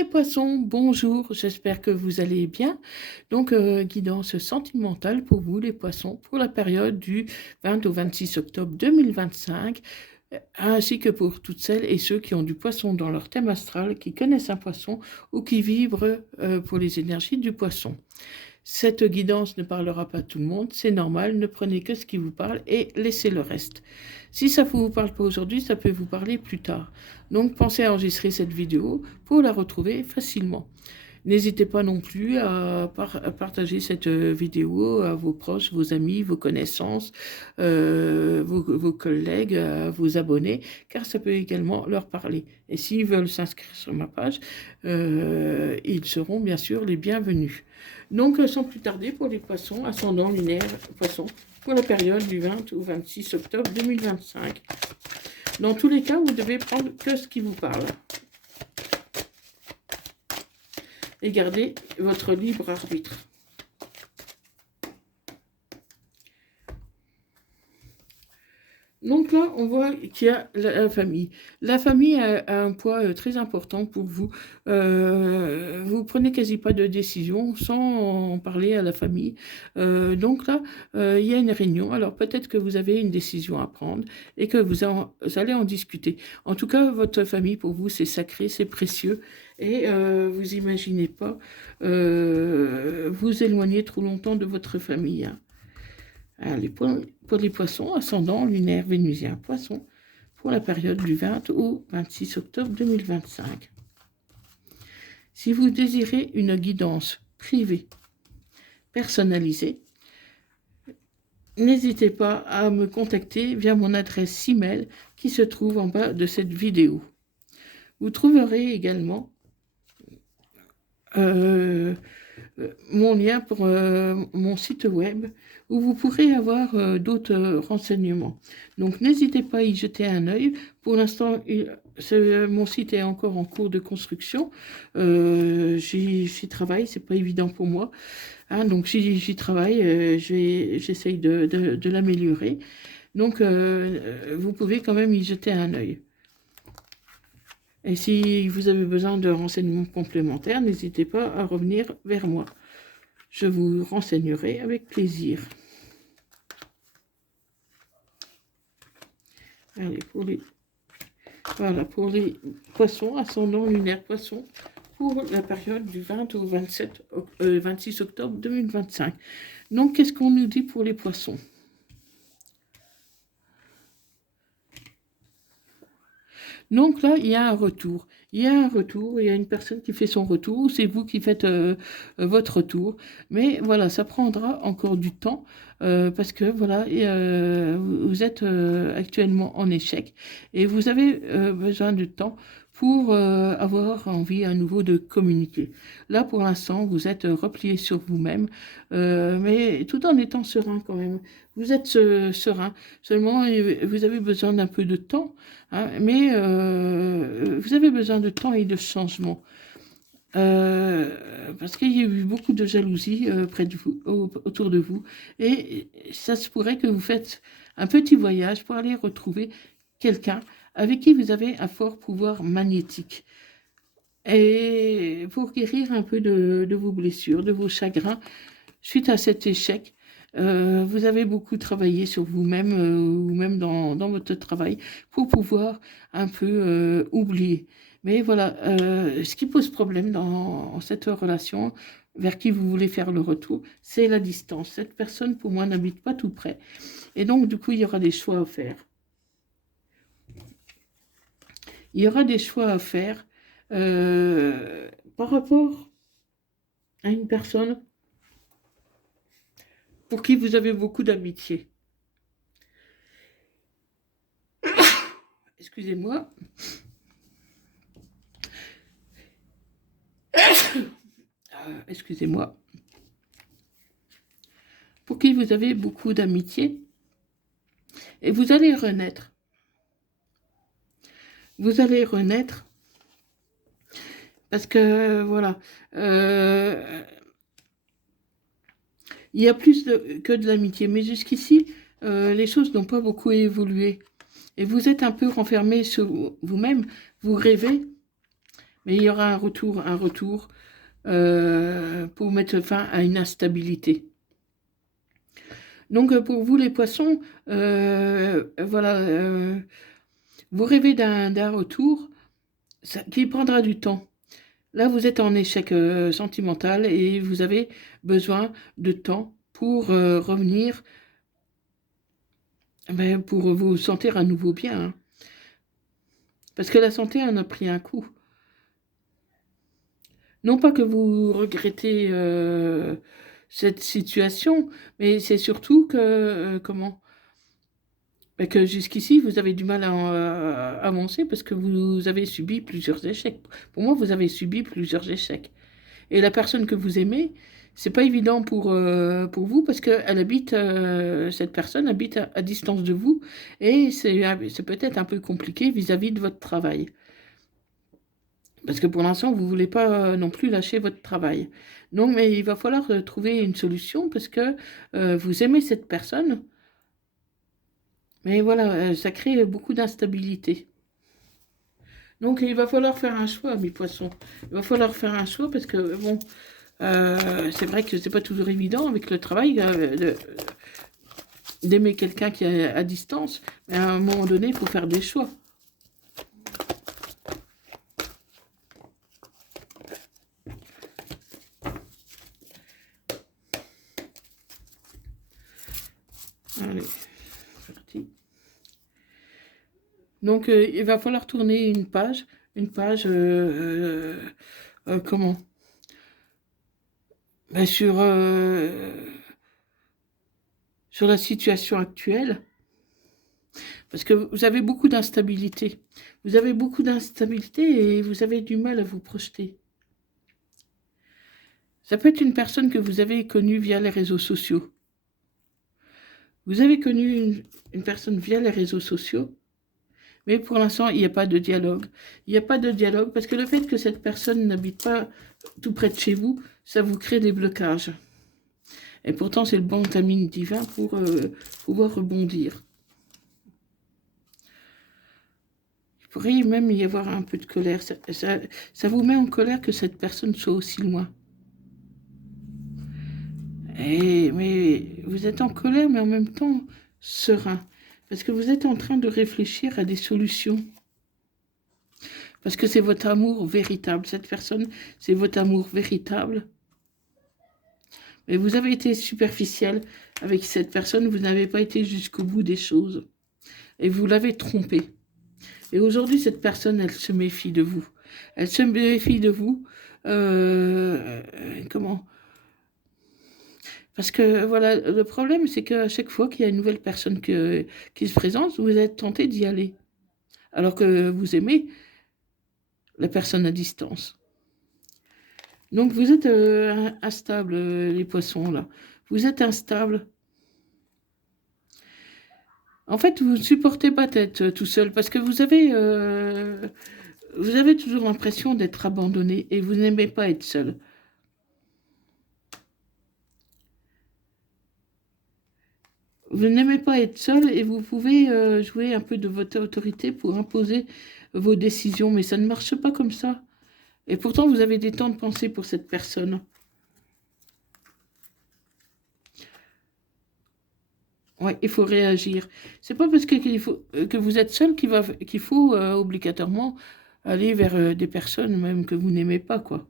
Les poissons, bonjour, j'espère que vous allez bien. Donc, guidance sentimentale pour vous, les poissons, pour la période du 20 au 26 octobre 2025, ainsi que pour toutes celles et ceux qui ont du poisson dans leur thème astral, qui connaissent un poisson ou qui vibrent pour les énergies du poisson. Cette guidance ne parlera pas à tout le monde, c'est normal, ne prenez que ce qui vous parle et laissez le reste. Si ça ne vous parle pas aujourd'hui, ça peut vous parler plus tard. Donc pensez à enregistrer cette vidéo pour la retrouver facilement. N'hésitez pas non plus à partager cette vidéo à vos proches, vos amis, vos connaissances, vos collègues, à vos abonnés, car ça peut également leur parler. Et s'ils veulent s'inscrire sur ma page, ils seront bien sûr les bienvenus. Donc, sans plus tarder, pour les poissons, ascendant lunaire, poissons, pour la période du 20 au 26 octobre 2025. Dans tous les cas, vous devez prendre que ce qui vous parle. Et gardez votre libre arbitre. Donc là, on voit qu'il y a la famille. La famille a un poids très important pour vous. Vous prenez quasi pas de décision sans en parler à la famille. Donc là, il y a une réunion. Alors peut-être que vous avez une décision à prendre et que vous allez en discuter. En tout cas, votre famille, pour vous, c'est sacré, c'est précieux. Et vous imaginez pas vous éloigner trop longtemps de votre famille. Hein. Allez, pour les poissons, ascendant lunaire vénusien poisson, pour la période du 20 au 26 octobre 2025. Si vous désirez une guidance privée, personnalisée, n'hésitez pas à me contacter via mon adresse email qui se trouve en bas de cette vidéo. Vous trouverez également mon lien pour mon site web où vous pourrez avoir d'autres renseignements. Donc n'hésitez pas à y jeter un œil. Pour l'instant, mon site est encore en cours de construction. J'y travaille, c'est pas évident pour moi. Hein, donc j'y travaille, j'essaye de l'améliorer. Donc vous pouvez quand même y jeter un œil. Et si vous avez besoin de renseignements complémentaires, n'hésitez pas à revenir vers moi. Je vous renseignerai avec plaisir. Allez, pour les poissons, ascendant lunaire poisson, pour la période du 20 au 26 octobre 2025. Donc, qu'est-ce qu'on nous dit pour les poissons ? Donc là, il y a un retour. Il y a une personne qui fait son retour, ou c'est vous qui faites votre retour. Mais voilà, ça prendra encore du temps, parce que voilà, vous êtes actuellement en échec, et vous avez besoin de temps pour avoir envie à nouveau de communiquer. Là, pour l'instant, vous êtes replié sur vous-même, mais tout en étant serein quand même. Vous êtes serein, seulement vous avez besoin d'un peu de temps. Hein, mais vous avez besoin de temps et de changement. Parce qu'il y a eu beaucoup de jalousie près de vous, autour de vous. Et ça se pourrait que vous faites un petit voyage pour aller retrouver quelqu'un avec qui vous avez un fort pouvoir magnétique. Et pour guérir un peu de vos blessures, de vos chagrins, suite à cet échec, vous avez beaucoup travaillé sur vous-même ou même dans votre travail pour pouvoir un peu oublier. Mais voilà, ce qui pose problème dans cette relation vers qui vous voulez faire le retour, c'est la distance. Cette personne, pour moi, n'habite pas tout près. Et donc, du coup, il y aura des choix à faire. Il y aura des choix à faire par rapport à une personne pour qui vous avez beaucoup d'amitié. Excusez-moi. Excusez-moi. Pour qui vous avez beaucoup d'amitié. Et vous allez renaître. Vous allez renaître. Parce que, voilà. Il y a plus que de l'amitié. Mais jusqu'ici, les choses n'ont pas beaucoup évolué. Et vous êtes un peu renfermé sur vous-même. Vous rêvez. mais il y aura un retour pour mettre fin à une instabilité. Donc pour vous les poissons, voilà, vous rêvez d'un retour qui prendra du temps. Là, vous êtes en échec sentimental et vous avez besoin de temps pour revenir, pour vous sentir à nouveau bien. Hein. Parce que la santé en a pris un coup. Non pas que vous regrettez cette situation, mais c'est surtout que, que jusqu'ici, vous avez du mal à avancer parce que vous avez subi plusieurs échecs. Pour moi, vous avez subi plusieurs échecs. Et la personne que vous aimez, c'est pas évident pour vous parce que cette personne habite à distance de vous et c'est peut-être un peu compliqué vis-à-vis de votre travail. Parce que pour l'instant, vous ne voulez pas non plus lâcher votre travail. Donc, mais il va falloir trouver une solution parce que vous aimez cette personne. Mais voilà, ça crée beaucoup d'instabilité. Donc, il va falloir faire un choix, mes poissons. Il va falloir faire un choix parce que, bon, c'est vrai que c'est pas toujours évident avec le travail d'aimer quelqu'un qui est à distance. Mais à un moment donné, il faut faire des choix. Allez, c'est parti. Donc, il va falloir tourner une page comment sur la situation actuelle, parce que vous avez beaucoup d'instabilité. Vous avez beaucoup d'instabilité et vous avez du mal à vous projeter. Ça peut être une personne que vous avez connue via les réseaux sociaux. Vous avez connu une personne via les réseaux sociaux, mais pour l'instant, il n'y a pas de dialogue. Il n'y a pas de dialogue parce que le fait que cette personne n'habite pas tout près de chez vous, ça vous crée des blocages. Et pourtant, c'est le bon timing divin pour pouvoir rebondir. Il pourrait même y avoir un peu de colère. Ça vous met en colère que cette personne soit aussi loin. Mais vous êtes en colère, mais en même temps serein. Parce que vous êtes en train de réfléchir à des solutions. Parce que c'est votre amour véritable. Cette personne, c'est votre amour véritable. Mais vous avez été superficiel avec cette personne. Vous n'avez pas été jusqu'au bout des choses. Et vous l'avez trompée. Et aujourd'hui, cette personne, elle se méfie de vous. Elle se méfie de vous. Comment ? Parce que, voilà, le problème, c'est qu'à chaque fois qu'il y a une nouvelle personne qui se présente, vous êtes tenté d'y aller. Alors que vous aimez la personne à distance. Donc, vous êtes instable, les poissons, là. Vous êtes instable. En fait, vous ne supportez pas d'être tout seul parce que vous avez toujours l'impression d'être abandonné et vous n'aimez pas être seul. Vous n'aimez pas être seul et vous pouvez jouer un peu de votre autorité pour imposer vos décisions, mais ça ne marche pas comme ça. Et pourtant, vous avez des temps de pensée pour cette personne. Ouais, il faut réagir. C'est pas parce que vous êtes seul qu'il faut obligatoirement aller vers des personnes même que vous n'aimez pas, quoi.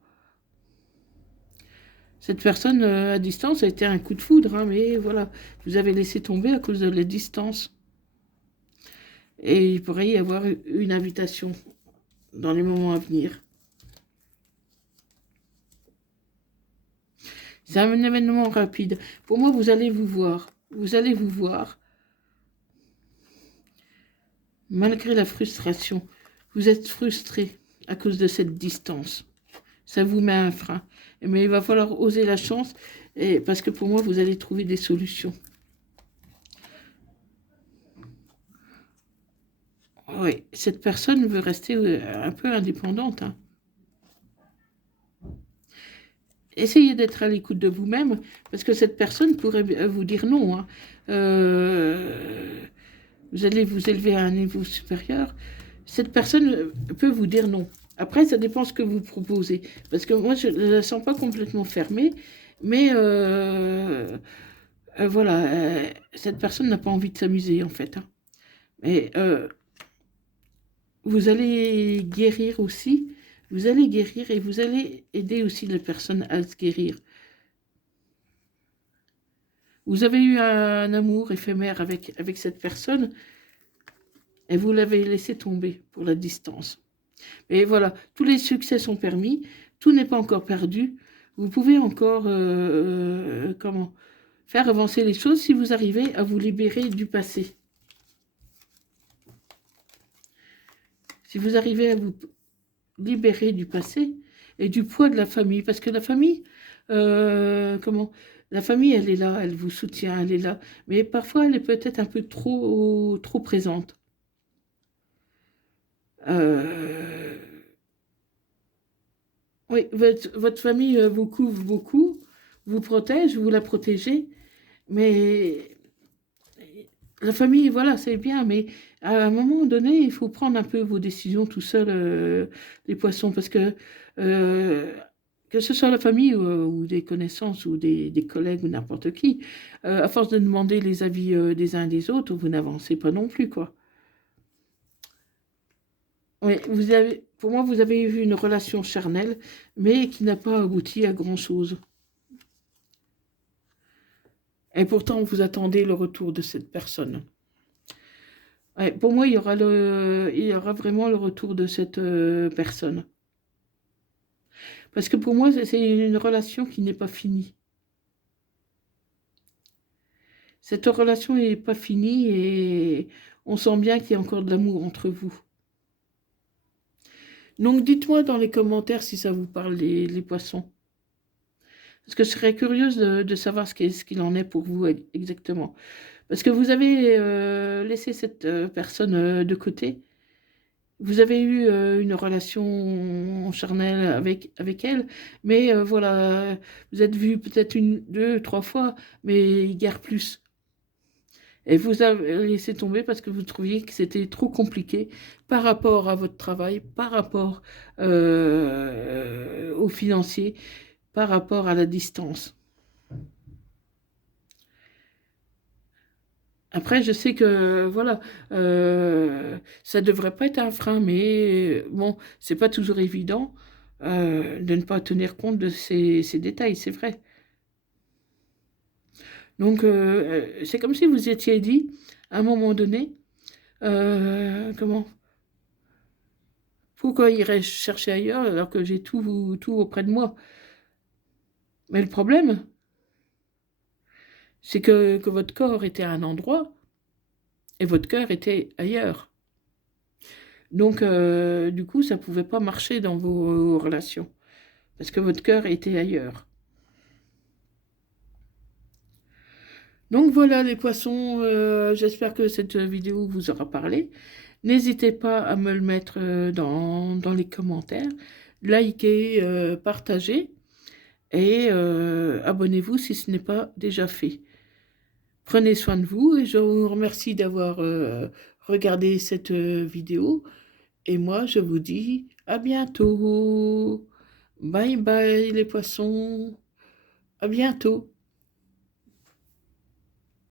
Cette personne à distance a été un coup de foudre, hein, mais voilà, vous avez laissé tomber à cause de la distance. Et il pourrait y avoir une invitation dans les moments à venir. C'est un événement rapide. Pour moi, vous allez vous voir. Vous allez vous voir. Malgré la frustration, vous êtes frustré à cause de cette distance. Ça vous met un frein. Mais il va falloir oser la chance, parce que pour moi, vous allez trouver des solutions. Oui, cette personne veut rester un peu indépendante. Hein. Essayez d'être à l'écoute de vous-même, parce que cette personne pourrait vous dire non. Hein. Vous allez vous élever à un niveau supérieur. Cette personne peut vous dire non. Après, ça dépend ce que vous proposez. Parce que moi, je ne la sens pas complètement fermée, mais voilà, cette personne n'a pas envie de s'amuser, en fait, hein. Mais vous allez guérir aussi, vous allez guérir et vous allez aider aussi les personnes à se guérir. Vous avez eu un amour éphémère avec cette personne et vous l'avez laissé tomber pour la distance. Et voilà, tous les succès sont permis, tout n'est pas encore perdu. Vous pouvez encore comment, faire avancer les choses si vous arrivez à vous libérer du passé. Si vous arrivez à vous libérer du passé et du poids de la famille, parce que la famille, comment, la famille, elle est là, elle vous soutient, elle est là, mais parfois elle est peut-être un peu trop présente. Euh, oui, votre famille vous couvre beaucoup, vous protège, vous la protégez, mais la famille, voilà, c'est bien, mais à un moment donné, il faut prendre un peu vos décisions tout seul, les poissons, parce que ce soit la famille ou des connaissances ou des collègues ou n'importe qui, à force de demander les avis des uns et des autres, vous n'avancez pas non plus, quoi. Oui, pour moi, vous avez eu une relation charnelle, mais qui n'a pas abouti à grand-chose. Et pourtant, vous attendez le retour de cette personne. Ouais, pour moi, il y aura vraiment le retour de cette personne. Parce que pour moi, c'est une relation qui n'est pas finie. Cette relation n'est pas finie et on sent bien qu'il y a encore de l'amour entre vous. Donc dites-moi dans les commentaires si ça vous parle, les poissons. Parce que je serais curieuse de savoir ce qu'il en est pour vous exactement. Parce que vous avez laissé cette personne de côté. Vous avez eu une relation charnelle avec elle, mais voilà, vous êtes vus peut-être une, deux, trois fois, mais guère plus. Et vous avez laissé tomber parce que vous trouviez que c'était trop compliqué par rapport à votre travail, par rapport aux financiers, par rapport à la distance. Après, je sais que, voilà, ça devrait pas être un frein, mais bon, c'est pas toujours évident de ne pas tenir compte de ces détails, c'est vrai. Donc, c'est comme si vous étiez dit, à un moment donné, comment, pourquoi irais-je chercher ailleurs alors que j'ai tout auprès de moi? Mais le problème, c'est que votre corps était à un endroit et votre cœur était ailleurs. Donc, du coup, ça ne pouvait pas marcher dans vos relations, parce que votre cœur était ailleurs. Donc voilà les poissons, j'espère que cette vidéo vous aura parlé. N'hésitez pas à me le mettre dans les commentaires, likez, partagez et abonnez-vous si ce n'est pas déjà fait. Prenez soin de vous et je vous remercie d'avoir regardé cette vidéo. Et moi, je vous dis à bientôt. Bye bye les poissons. À bientôt.